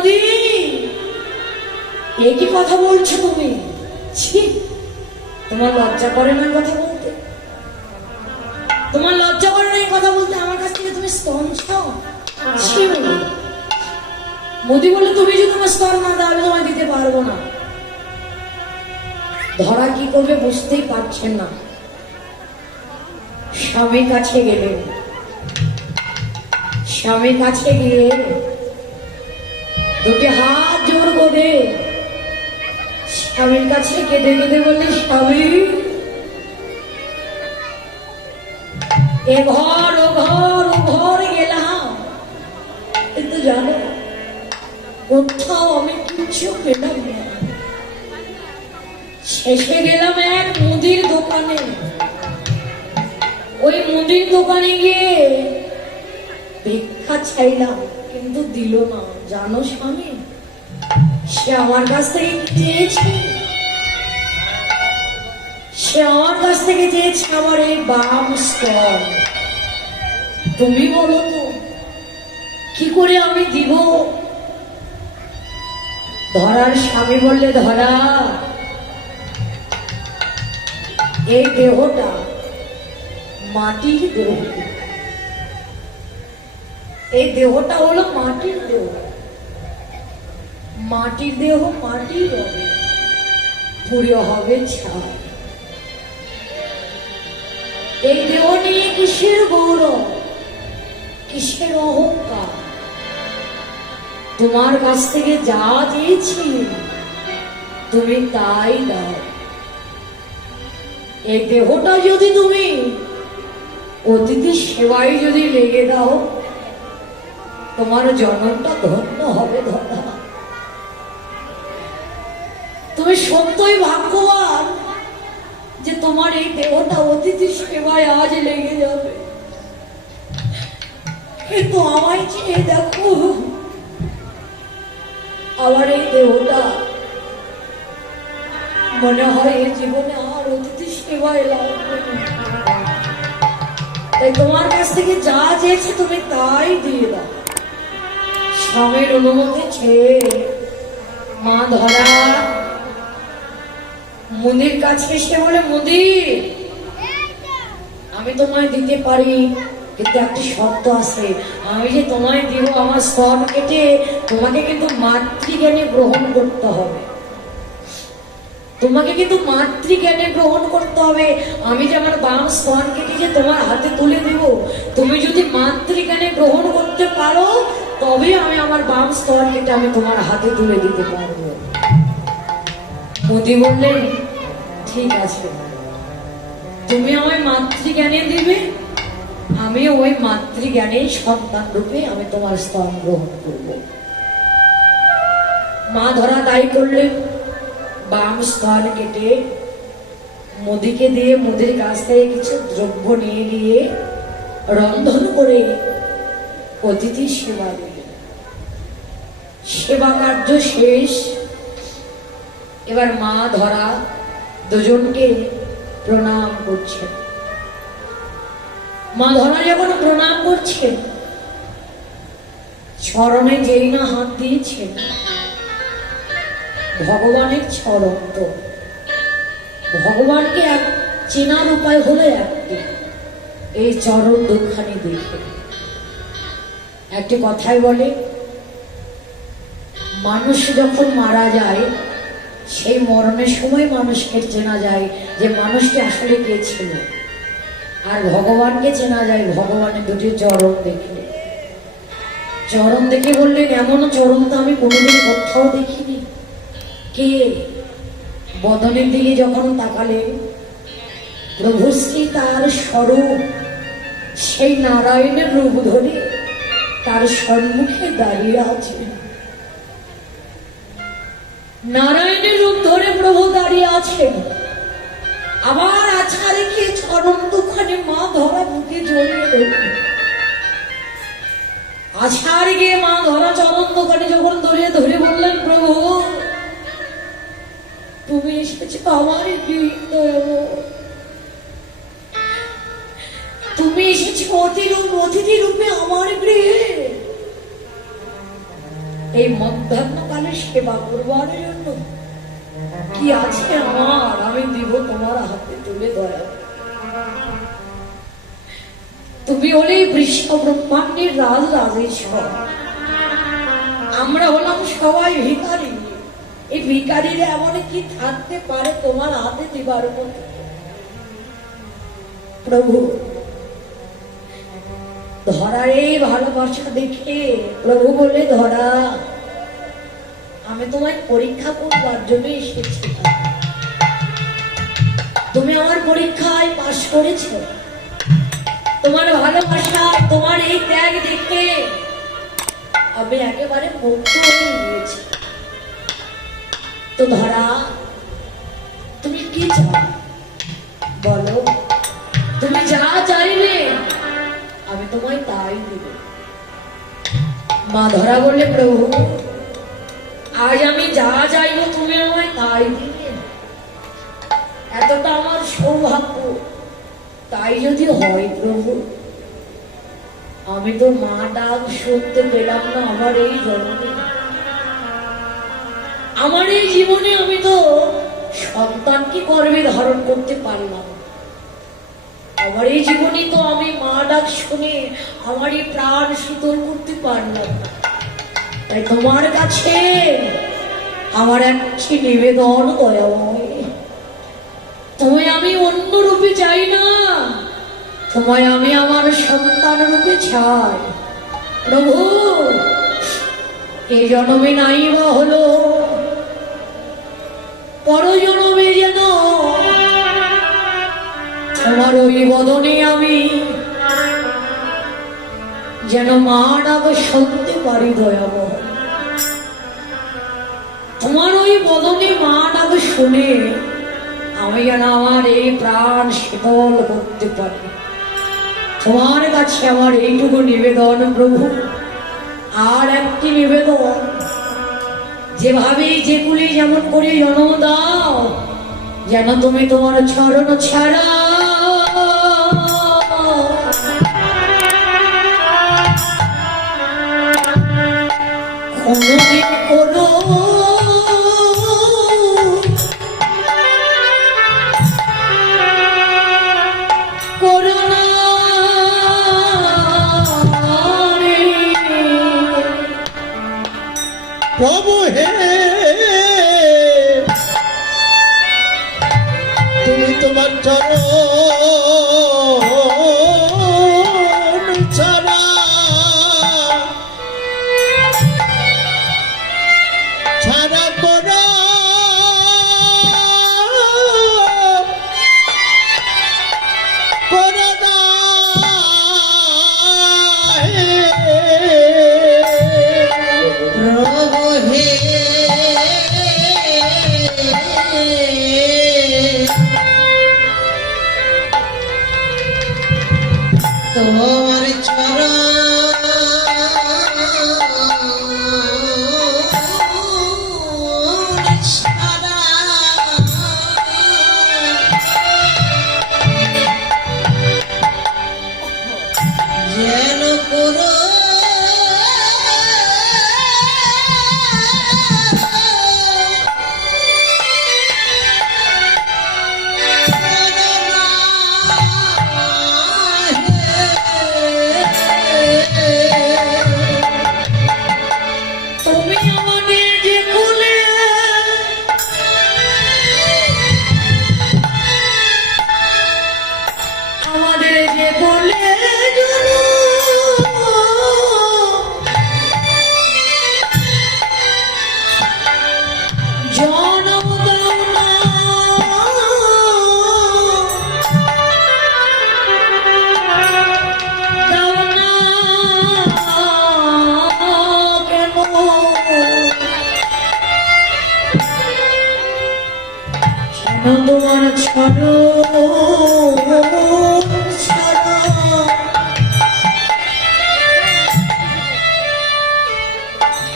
মোদি এ কথা বলছো তুমি? তোমার লজ্জা করে না কথা বলতে? তোমার লজ্জা করে না এই কথা বলতে? আমার কাছ থেকে তুমি মোদি তুমি যদি তোমার না দাও আমি তোমায় দিতে পারব না। ধরা কি করবে বুঝতেই পারছেন না। স্বামীর কাছে গেলেন স্বামীর কাছে গিয়ে দুটি হাত জোর করে। স্বামীর কাছে কেঁদে কেঁদে বললে, স্বামী, এ ঘর, ও ঘর ও ঘর গেলাম। কিন্তু জানো, কোথাও আমি কিচ্ছু পেলাম না। শেষে গেলাম এক মুদির দোকানে। ওই মুদির দোকানে গিয়ে ভিক্ষা চাইলাম। কিন্তু দিল না। জানো স্বামী সে আমার কাছ থেকে চেয়েছে। সে আমার কাছ থেকে চেয়েছে আমার এই বাম স্তর। তুমি বলো তো, কি করে আমি দিব? ধরার স্বামী বললে ধরা। এই দেহটা মাটির দেহ। এই দেহটা হলো মাটির দেহ। মাটির দেহ মাটির হবে। পুড়ে হবে ছাই। এই দেহ নিয়ে কিসের গৌরব? কিসের অহংকার? তোমার কাছ থেকে যা চেয়েছি, তুমি তাই দাও। এই দেহটা যদি তুমি, অতিথি সেবায় যদি লেগে দাও তোমার জন্মটা ধন্য হবে তুমি সত্যই ভাগ্যবান যে তোমার এই দেহটা অতিথি সেবায় আজ লেগে যাবে। কিন্তু আমায় চেয়ে দেখো, আমার এই দেহটা মনে হয় এই জীবনে আর অতিথি সেবায় লাগবে তাই তোমার কাছ থেকে যা চেয়েছে তুমি তাই দিয়ে দাও। স্বামীর অনুমতি চেয়ে মা ধরা মুদির কাছে এসে বলে, মুদি, আমি তোমায় দিতে পারি, কিন্তু একটি শর্ত আছে। আমি যে তোমায় দিব, আমার স্তন কেটে তোমাকে কিন্তু মাতৃজ্ঞানে গ্রহণ করতে হবে। তোমাকে কিন্তু মাতৃজ্ঞানে গ্রহণ করতে হবে। আমি যে আমার বাম স্তন কেটে যে তোমার হাতে তুলে দেব, তুমি যদি তবে আমি আমার বাম স্তন কেটে আমি তোমার হাতে তুলে দিতে পারব। মোদি বললেন ঠিক আছে। তুমি আমায় মাতৃজ্ঞানে দিবে, আমি ওই মাতৃজ্ঞানে সন্তান রূপে আমি তোমার স্তন গ্রহণ করব। মা ধরা দায়ী করলেন বাম স্তন কেটে মোদিকে দিয়ে মোদির কাছ থেকে কিছু দ্রব্য নিয়ে গিয়ে রন্ধন করে অতিথি সেবা দিলেন সেবা কার্য শেষ। এবার মা ধরা দুজনকে প্রণাম করছেন মা ধরা যখন প্রণাম করছেন চরণে যেই না হাত দিয়েছেন ভগবানের চরণ তো ভগবানকে এক চেনার উপায় হলো একটি, এই চরণ দুখানি দেখে। একটি কথাই বলে মানুষ যখন মারা যায়, সেই মরণের সময় মানুষকে চেনা যায় যে মানুষটি আসলে কে ছিল। আর ভগবানকে চেনা যায়, ভগবানের দুটি চরণ দেখে চরণ দেখে বললেন, এমন চরণ তো আমি কোনোদিন কোথাও দেখিনি। কে? বদনের দিকে যখন তাকালেন, প্রভুশ্রী তার স্বরূপ, সেই নারায়ণের রূপ ধরে তার সম্মুখে দাঁড়িয়ে আছেন। নারায়ণের রূপ ধরে প্রভু দাঁড়িয়ে আছেন। আবার আছাড়ে গিয়ে চরণ দুখানে মা ধরা বুকে জড়িয়ে ধরলেন আছাড় গিয়ে মা ধরা চরণ দোকানে যখন ধরিয়ে ধরে বললেন, প্রভু, তুমি এসেছ আমার তুমি এসেছ অতিরূপ, অতিথি রূপে আমার গৃহে। এই মধ্যাহ্নকালে সেবা করবার জন্য। কি আছে আমার? আমি দিব তোমার হাতে তুলে দয়া। তুমি হলে বিশ্ব ব্রহ্মাণ্ডের রাজ রাজেশ্বর। আমরা হলাম সবাই ভিকারি এই ভিকারিরা এমন কি থাকতে পারে তোমার হাতে দিবার মতো? প্রভু ধরার ভালোবাসা দেখে। প্রভু বলে, ধরা, আমি তোমায় পরীক্ষা করবার জন্য এসেছিলাম তুমি আমার পরীক্ষায় পাশ করেছ। তোমার ভালোবাসা, তোমার এই ত্যাগ দেখে আমি একেবারে মুক্ত হয়ে গিয়েছি। তো ধরা মা ধরা বললে প্রভু, আজ আমি যা চাইব তুমি আমায় তাই দিবে এতটা আমার সৌভাগ্য, তাই যদি হয় প্রভু, আমি তো মা ডাক শুনতে পেলাম না আমার এই জন্মে আমার এই জীবনে আমি তো সন্তানকে গর্ভে ধারণ করতে পারলাম না। আমার এই জীবনে তো আমি, মা ডাক শুনে আমার এই প্রাণ শীতল করতে পারলাম তাই তোমার কাছে আমার একটি নিবেদন দয়াময়। তোমায় আমি অন্য রূপে চাই না। তোমায় আমি আমার সন্তান রূপে চাই। প্রভু, এই জন্মে নাই বা হলো। ওই বদনে আমি। যেন মা ডাক শুনতে পারি দয়াব তোমার ওই বদনে মা ডাক শুনে আমি যেন আমার এই প্রাণ শীতল করতে পারি। তোমার কাছে আমার এইটুকু নিবেদন প্রভু। আর একটি নিবেদন যেভাবে যেগুলি যেমন করে জন্ম দাও, যেন তুমি তোমার চরণ ছাড়া কোনো করুণা প্রভু তুমি তোমার চরণ প্রভু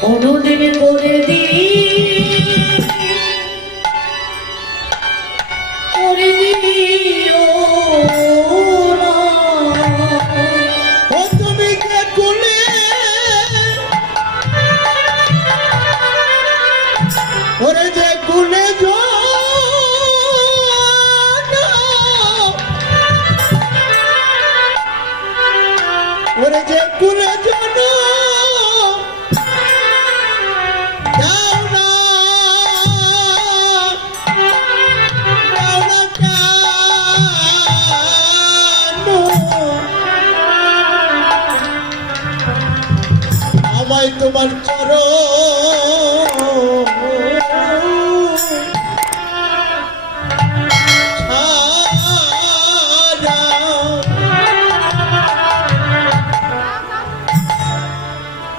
অনুদিন করে দি করে দিও ওরে যে কুলে জো ওরে যে কুলে জনো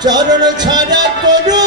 চরণ ছাড়া করু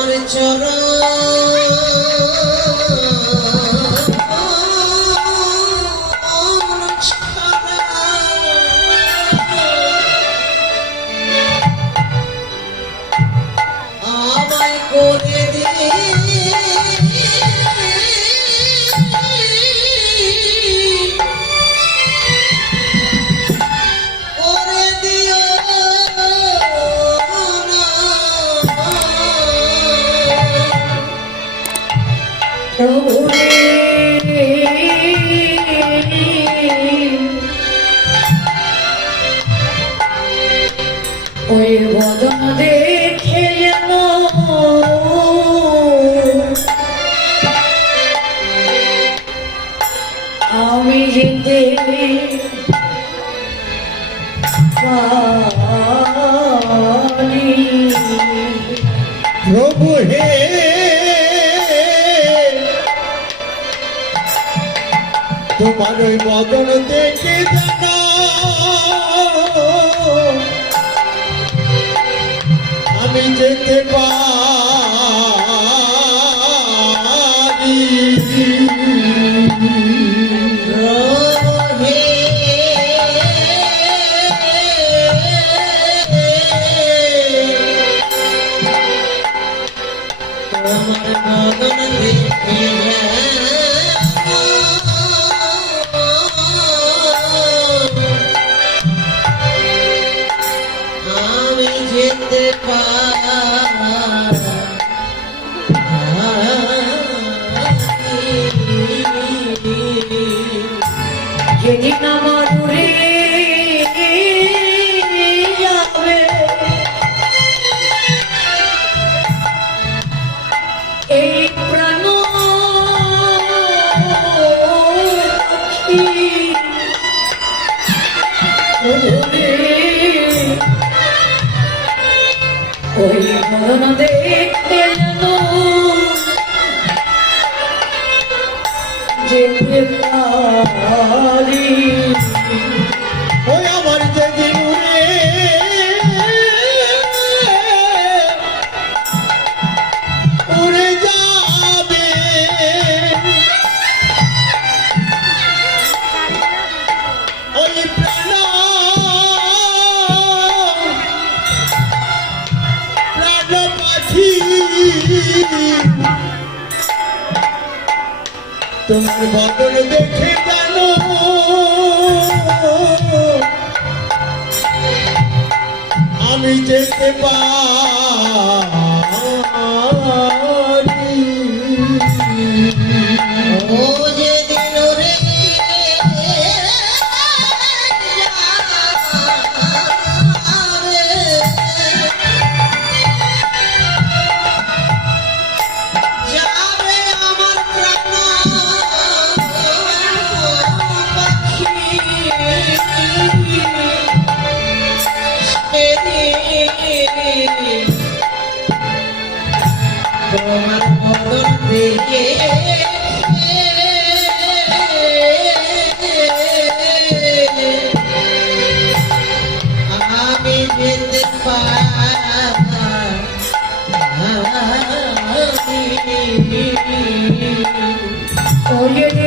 আমার চরণ। প্রভু হে। তোমার ওই বদন দেখে আমি যেতে পারি আমি যেতে পারি ও যে দিন রে Thank you. Oh, you.